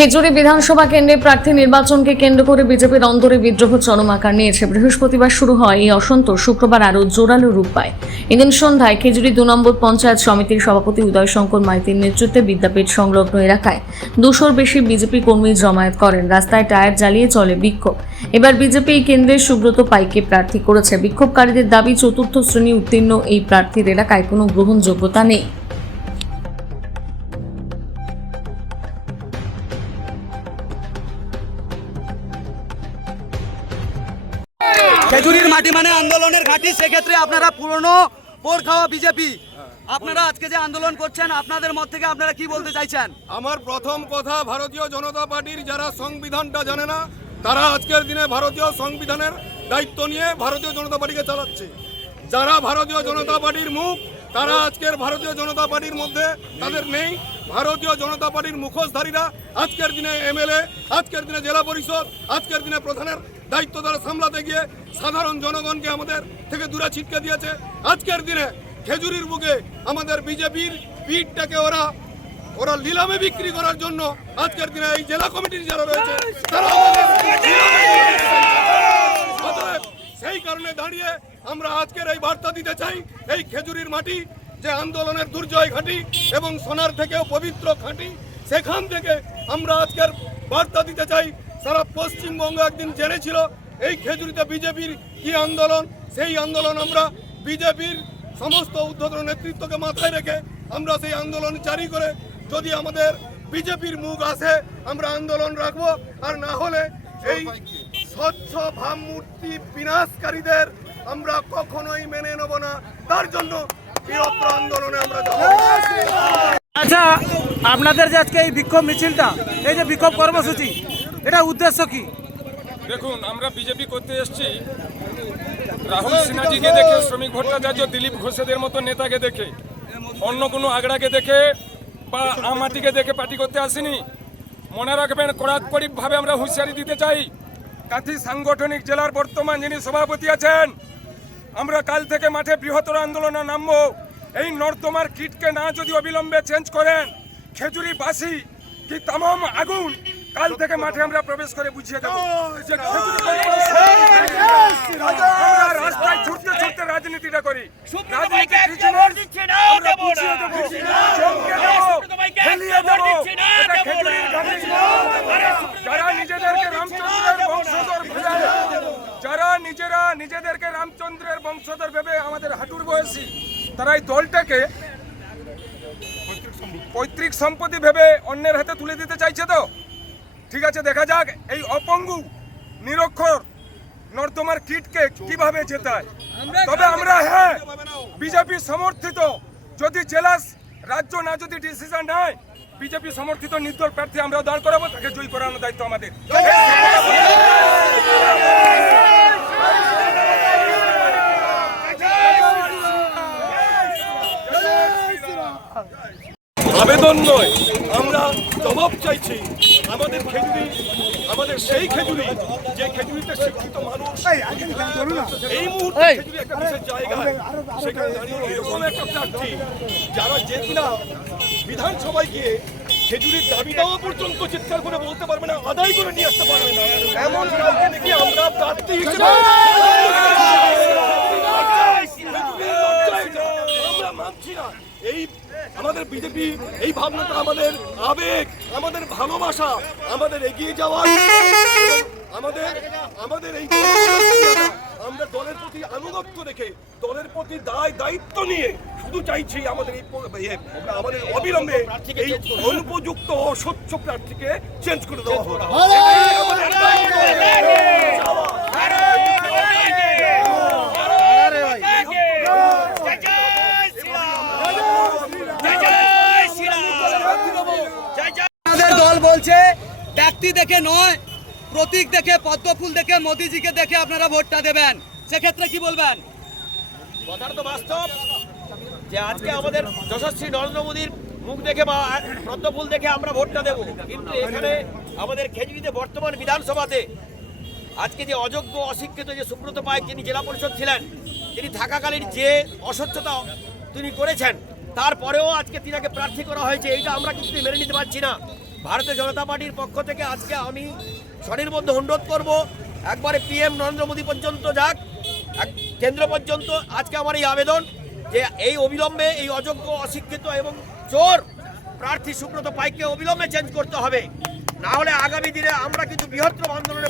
খেজুরি বিধানসভা কেন্দ্রে প্রার্থী নির্বাচনকে কেন্দ্র করে বিজেপির অন্তরে বিদ্রোহ চরম আকার নিয়েছে। বৃহস্পতিবার শুরু হয় এই অসন্তোষ শুক্রবার আরও জোরালো রূপ পায়। এদিন সন্ধ্যায় খেজুরি 2 নম্বর পঞ্চায়েত সমিতির সভাপতি উদয় শঙ্কর মাইতির নেতৃত্বে বিদ্যাপীঠ সংলগ্ন এলাকায় 200-র বেশি বিজেপি কর্মী জমায়েত করেন। রাস্তায় টায়ার জ্বালিয়ে চলে বিক্ষোভ। এবার বিজেপি এই কেন্দ্রে সুব্রত পাইকে প্রার্থী করেছে। বিক্ষোভকারীদের দাবি, চতুর্থ শ্রেণী উত্তীর্ণ এই প্রার্থীর এলাকায় কোনো গ্রহণযোগ্যতা নেই। খেজুরির মাটি মানে আন্দোলনের ঘাঁটি, সেক্ষেত্রে আপনারা পুরনো পোর খাওয়া বিজেপি, আপনারা আজকে যে আন্দোলন করছেন, আপনাদের মত থেকে আপনারা কি বলতে চাইছেন? আমার প্রথম কথা, ভারতীয় জনতা পার্টির যারা সংবিধানটা জানে না, তারা আজকের দিনে ভারতীয় সংবিধানের দায়িত্ব নিয়ে ভারতীয় জনতা পার্টিকে চালাচ্ছে। যারা ভারতীয় জনতা পার্টির মুখ, তারা আজকের ভারতীয় জনতা পার্টির মধ্যে তাদের নেই। ভারতীয় জনতা পার্টির মুখোশধারীরা আজকের দিনে এমএলএ, আজকের দিনে জেলা পরিষদ, আজকের দিনে প্রধানের দায়িত্ব তারা সামলাতে গিয়ে সাধারণ জনগণকে আমাদের থেকে দূরে ছিটকে দিয়েছে। আজকের দিনে খেজুরির বুকে আমাদের বিজেপির পিঠটাকে ওরা নিলামে বিক্রি করার জন্য আজকের দিনে এই জেলা কমিটির যারা রয়েছে তারা সেই কারণে দাঁড়িয়ে আমরা আজকের এই বার্তা দিতে চাই, এই খেজুরির মাটি যে আন্দোলনের দুর্জয় ঘাঁটি এবং সোনার থেকেও পবিত্র ঘাঁটি, সেখান থেকে আমরা আজকের বার্তা দিতে চাই। সারা পশ্চিমবঙ্গ একদিন জেনেছিল এই খেজুরিতে বিজেপির কি আন্দোলন। সেই আন্দোলন আমরা বিজেপির সমস্ত ঊর্ধ্বতন নেতৃত্বকে মাথায় রেখে আমরা সেই আন্দোলন জারি করে, যদি আমাদের বিজেপির মুখ আসে আমরা আন্দোলন রাখবো, আর না হলে এই স্বচ্ছ ভাবমূর্তি বিনাশকারীদের আমরা কখনোই মেনে নেব না। তার জন্য বৃহত্তর আন্দোলনে আমরা যাব। আচ্ছা, আপনাদের যে আজকে এই বিক্ষোভ মিছিলটা, এই যে বিক্ষোভ কর্মসূচি, এটা উদ্দেশ্য কি? দেখুন, আমরা বিজেপি করতে এসেছি রাহুল সিনহাজিকে দেখে, শ্রমিক ভট্টাচার্য, দিলীপ ঘোষেদের মতো নেতাকে দেখে, অন্য কোনো আগড়াকে দেখে বা আমাটিকে দেখে পার্টি করতে আসিনি। মনে রাখবেন, কড়াকড়িভাবে আমরা হুঁশিয়ারি দিতে চাই, কাঁথি সাংগঠনিক জেলার বর্তমান যিনি সভাপতি আছেন, আমরা কাল থেকে মাঠে বৃহত্তর আন্দোলনে নামবো। এই নর্দমার কিটকে না যদি অবিলম্বে চেঞ্জ করেন, খেজুরিবাসী কি তামাম আগুন কাল থেকে মাঠে আমরা প্রবেশ করে বুঝিয়ে দেবো যে রাস্তায় ছুটতে ছুটতে রাজনীতিটা করি। যারা নিজেদেরকে রামচন্দ্রের বংশধর ভেবে আমাদের হাঁটুর বয়সী, তারা এই দলটাকে পৈতৃক সম্পত্তি ভেবে অন্যের হাতে তুলে দিতে চাইছে। তো ঠিক আছে, দেখা যাক এই অপঙ্গু নিরক্ষর নর্দমার কিটকে কিভাবে জেতায়। তবে আমরা বিজেপি সমর্থিত, যদি জেলা রাজ্য না যদি ডিসিশন নেয়, বিজেপি সমর্থিত নির্দল প্রার্থী আমরা দাঁড় করাবো, তাকে জয়ী করানোর দায়িত্ব আমাদের। আবেদন নয়, আমরা জবাব চাইছি। আমাদের খেজুরি, আমাদের সেই খেজুরি যে খেজুরিতে শিক্ষিত মানুষ এই মুহূর্তে খেজুরি একটা বিশেষ জায়গায়, সেখানে দাঁড়িয়ে এরকম একটা প্রার্থী যারা যে কিনা বিধানসভায় গিয়ে খেজুরির দাবি দেওয়া পর্যন্ত চিৎকার করে বলতে পারবে না, আদায় করে নিয়ে আসতে পারবে না, এমন কাউকে দেখি আমরা প্রার্থী হিসেবে আমরা মানছি না। এই আমাদের বিজেপি, এই ভাবনাটা আমাদের আবেগ, আমাদের ভালোবাসা, আমাদের এগিয়ে যাওয়ার, আমাদের এই আমরা দলের প্রতি আনুগত্য রেখে, দলের প্রতি দায়িত্ব নিয়ে শুধু চাইছি আমাদের আমাদের অবিলম্বে এই অনুপযুক্ত ও স্বচ্ছ প্রার্থীকে চেঞ্জ করে দেওয়া হবে। দল বলছে ব্যক্তি দেখে নয়, প্রতীক দেখে, পদ্মফুল দেখে, মোদিজিকে দেখে আপনারা ভোটটা দেবেন, সেক্ষেত্রে কি বলবেন? কথাটা তো বাস্তব যে আজকে আমাদের যশস্বী নরেন্দ্র মোদীর মুখ দেখে বা পদ্মফুল দেখে আমরা ভোটটা দেব, কিন্তু এখানে আমাদের খেজুরিতে বর্তমান বিধানসভাতে আজকে যে অযোগ্য অশিক্ষিত যে সুব্রত পাইক, যিনি জেলা পরিষদ ছিলেন, তিনি থাকাকালীন যে অস্বচ্ছতা তিনি করেছেন, তারপরেও আজকে তিনাকে প্রার্থী করা হয়েছে। এইটা আমরা কিন্তু মেনে নিতে পারছি না। ভারতীয় জনতা পার্টির পক্ষ থেকে আজকে আমি স্বনির্বদ্ধ অনুরোধ করব, একবারে পিএম নরেন্দ্র মোদী পর্যন্ত যাক, কেন্দ্র পর্যন্ত। আজকে আমার এই আবেদন যে এই অবিলম্বে এই অযোগ্য, অশিক্ষিত এবং চোর প্রার্থী সুব্রত পাইককে অবিলম্বে চেঞ্জ করতে হবে। না হলে আগামী দিনে আমরা কিন্তু বৃহত্তর আন্দোলনে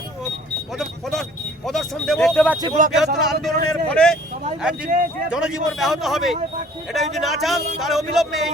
প্রদর্শন দেব। বৃহত্তর আন্দোলনের ফলে একদিন জনজীবন ব্যাহত হবে। এটা যদি না চান তাহলে অবিলম্বে এই